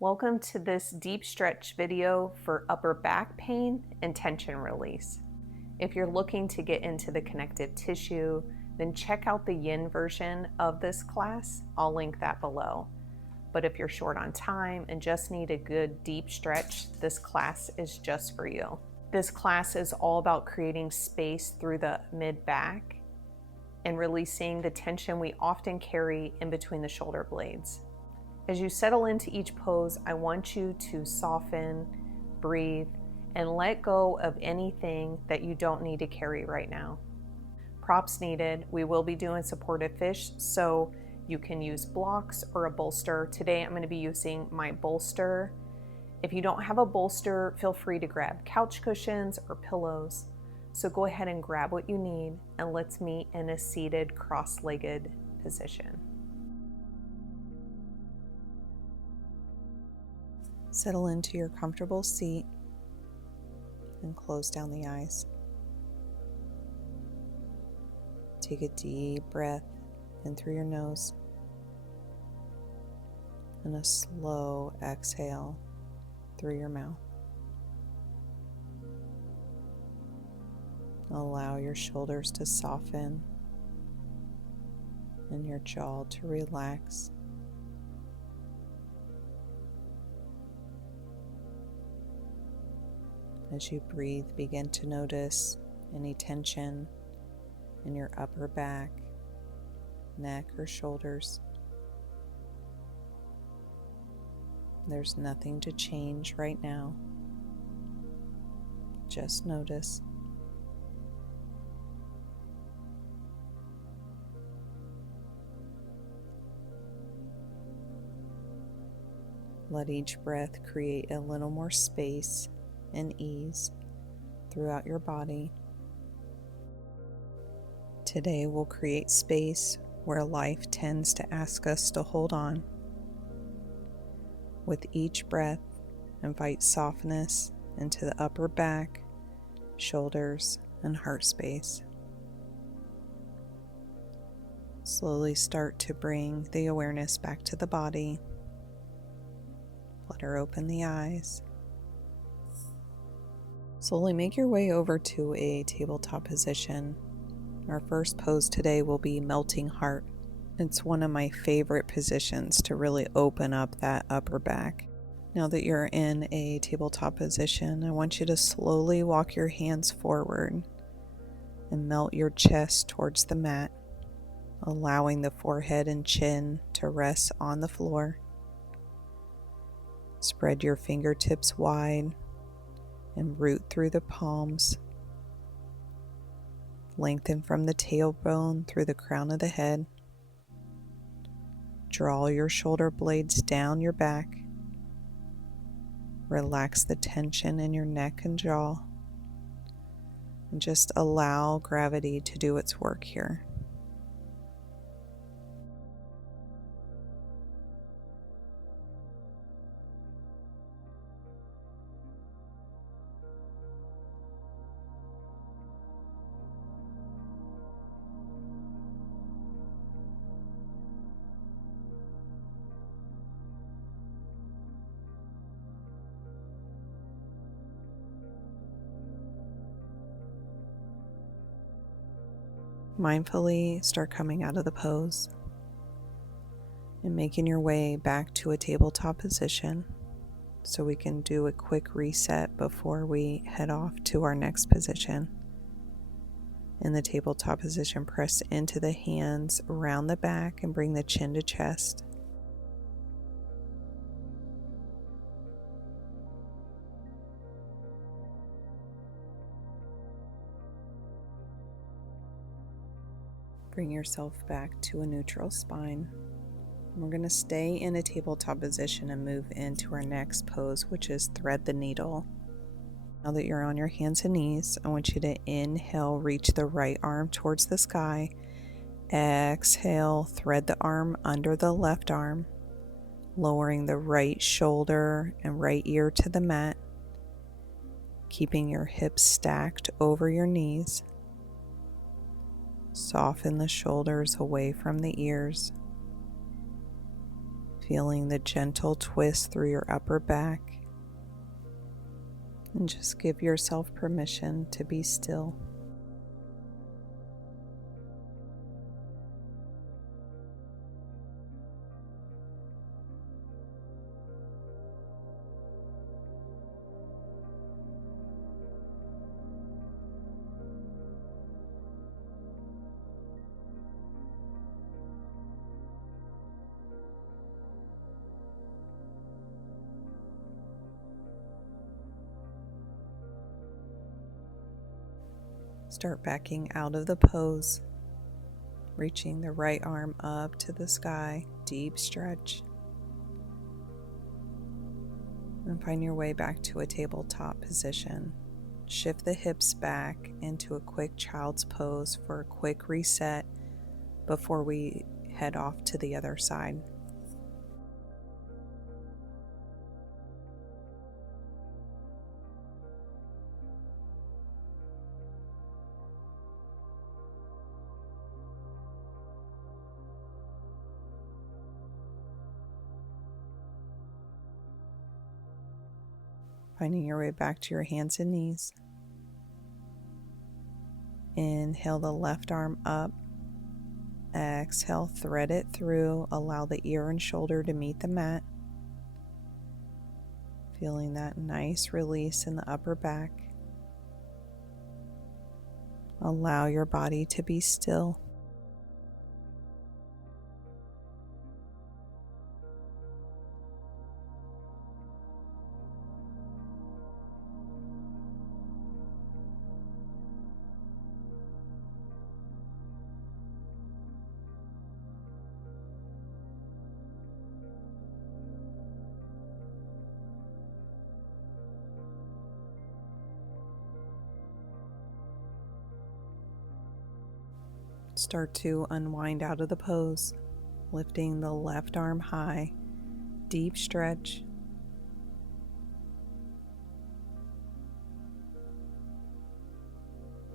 Welcome to this deep stretch video for upper back pain and tension release. If you're looking to get into the connective tissue, then check out the yin version of this class. I'll link that below. But if you're short on time and just need a good deep stretch, this class is just for you. This class is all about creating space through the mid-back and releasing the tension we often carry in between the shoulder blades. As you settle into each pose, I want you to soften, breathe, and let go of anything that you don't need to carry right now. Props needed. We will be doing supported fish, so you can use blocks or a bolster. Today I'm going to be using my bolster. If you don't have a bolster, feel free to grab couch cushions or pillows. So go ahead and grab what you need, and let's meet in a seated cross-legged position. Settle into your comfortable seat and close down the eyes. Take a deep breath in through your nose and a slow exhale through your mouth. Allow your shoulders to soften and your jaw to relax. As you breathe, begin to notice any tension in your upper back, neck, or shoulders. There's nothing to change right now. Just notice. Let each breath create a little more space and ease throughout your body. Today we'll create space where life tends to ask us to hold on. With each breath, invite softness into the upper back, shoulders, and heart space. Slowly start to bring the awareness back to the body. Let her open the eyes. Slowly make your way over to a tabletop position. Our first pose today will be melting heart. It's one of my favorite positions to really open up that upper back. Now that you're in a tabletop position, I want you to slowly walk your hands forward and melt your chest towards the mat, allowing the forehead and chin to rest on the floor. Spread your fingertips wide and root through the palms. Lengthen from the tailbone through the crown of the head. Draw your shoulder blades down your back. Relax the tension in your neck and jaw. And just allow gravity to do its work here. Mindfully start coming out of the pose and making your way back to a tabletop position so we can do a quick reset before we head off to our next position. In the tabletop position, press into the hands around the back and bring the chin to chest. Bring yourself back to a neutral spine. We're going to stay in a tabletop position and move into our next pose, which is thread the needle. Now that you're on your hands and knees, I want you to inhale, reach the right arm towards the sky. Exhale, thread the arm under the left arm, lowering the right shoulder and right ear to the mat, keeping your hips stacked over your knees. Soften the shoulders away from the ears. feeling the gentle twist through your upper back. And just give yourself permission to be still. Start backing out of the pose, reaching the right arm up to the sky, deep stretch, and find your way back to a tabletop position. Shift the hips back into a quick child's pose for a quick reset before we head off to the other side. Finding your way back to your hands and knees. Inhale the left arm up. Exhale, thread it through. Allow the ear and shoulder to meet the mat. Feeling that nice release in the upper back. Allow your body to be still. Start to unwind out of the pose, lifting the left arm high, deep stretch.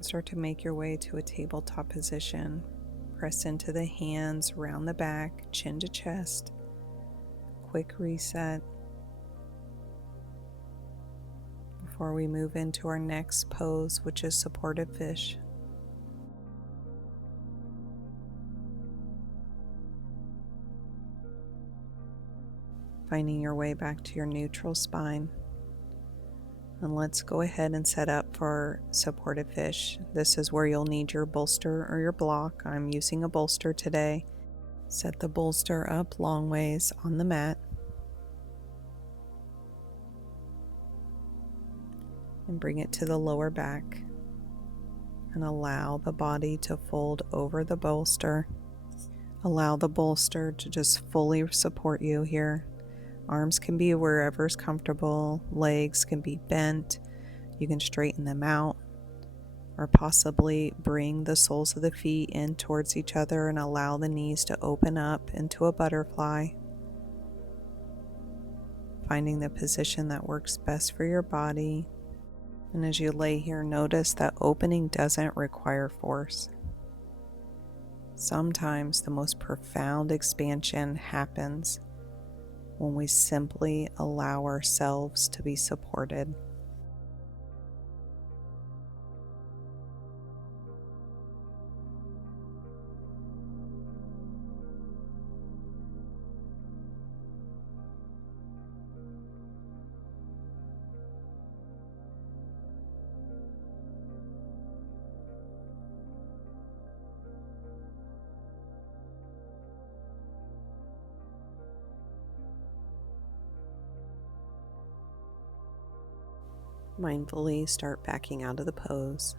Start to make your way to a tabletop position. Press into the hands, round the back, chin to chest. Quick reset before we move into our next pose, which is supported fish. Finding your way back to your neutral spine. And let's go ahead and set up for supported fish. This is where you'll need your bolster or your block. I'm using a bolster today. Set the bolster up long ways on the mat. And bring it to the lower back. And allow the body to fold over the bolster. Allow the bolster to just fully support you here. Arms can be wherever's comfortable, legs can be bent, you can straighten them out, or possibly bring the soles of the feet in towards each other and allow the knees to open up into a butterfly. Finding the position that works best for your body. And as you lay here, notice that opening doesn't require force. Sometimes the most profound expansion happens when we simply allow ourselves to be supported. Mindfully start backing out of the pose,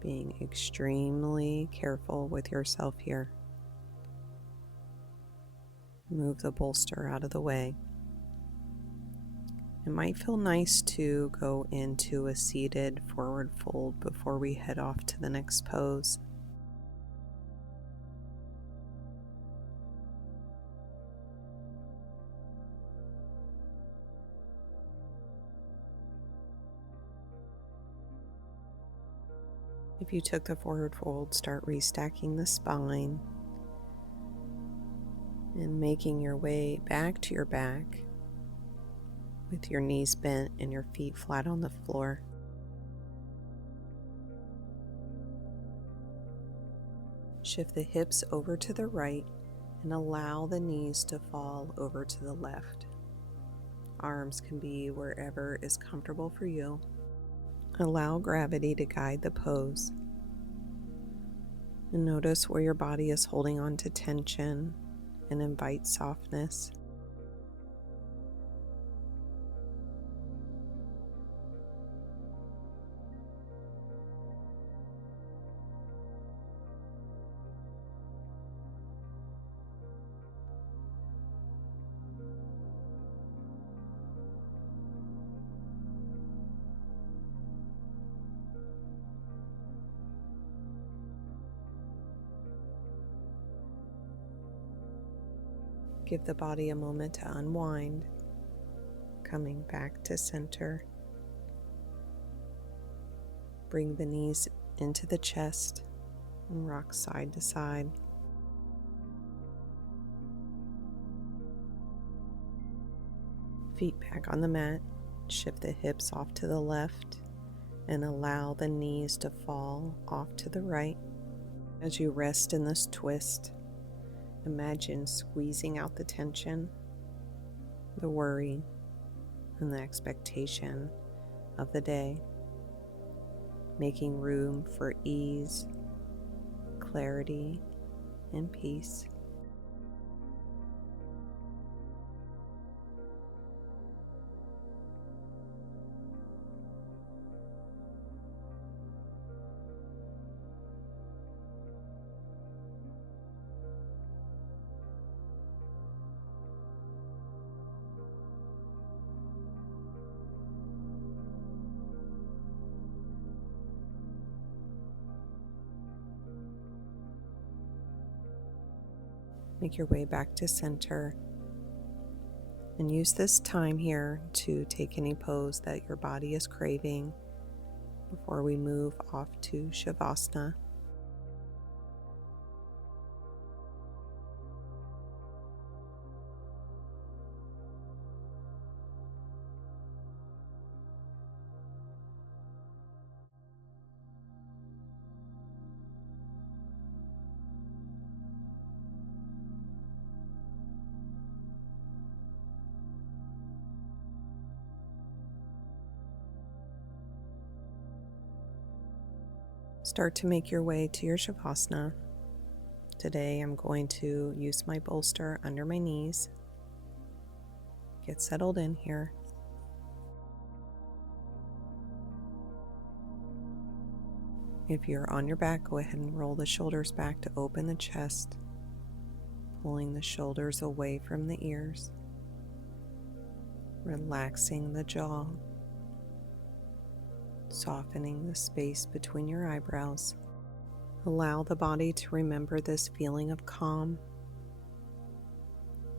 being extremely careful with yourself here. Move the bolster out of the way. It might feel nice to go into a seated forward fold before we head off to the next pose. If you took the forward fold, start restacking the spine And making your way back to your back with your knees bent and your feet flat on the floor. Shift the hips over to the right and allow the knees to fall over to the left. Arms can be wherever is comfortable for you. Allow gravity to guide the pose. And notice where your body is holding on to tension and invite softness. Give the body a moment to unwind, coming back to center. Bring the knees into the chest and rock side to side. Feet back on the mat, shift the hips off to the left and allow the knees to fall off to the right. As you rest in this twist, imagine squeezing out the tension, the worry, and the expectation of the day, making room for ease, clarity, and peace. Make your way back to center and use this time here to take any pose that your body is craving before we move off to Shavasana. Start to make your way to your Shavasana. Today I'm going to use my bolster under my knees. Get settled in here. If you're on your back, go ahead and roll the shoulders back to open the chest, pulling the shoulders away from the ears, relaxing the jaw, softening the space between your eyebrows. Allow the body to remember this feeling of calm,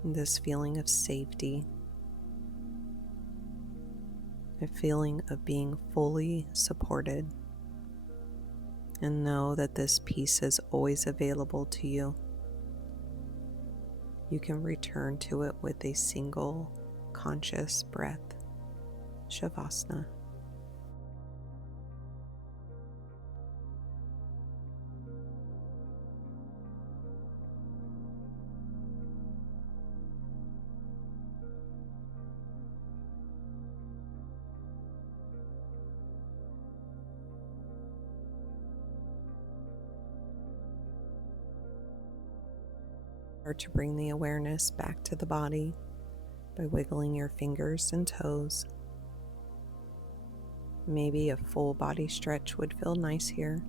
this feeling of safety, a feeling of being fully supported, and know that this peace is always available to you. You can return to it with a single conscious breath. Shavasana. Start to bring the awareness back to the body by wiggling your fingers and toes. Maybe a full body stretch would feel nice here.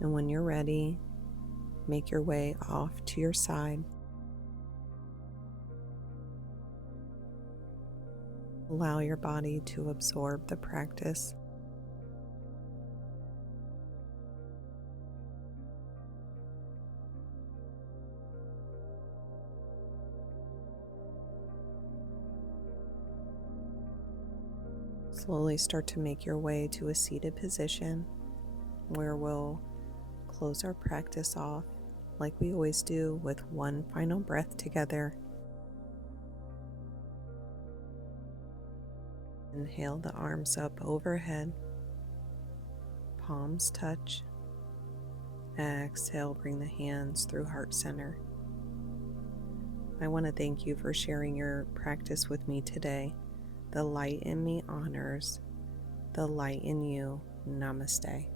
And when you're ready, make your way off to your side. Allow your body to absorb the practice. Slowly start to make your way to a seated position where we'll close our practice off like we always do, with one final breath together. Inhale the arms up overhead, palms touch. Exhale, bring the hands through heart center. I want to thank you for sharing your practice with me today. The light in me honors the light in you. Namaste.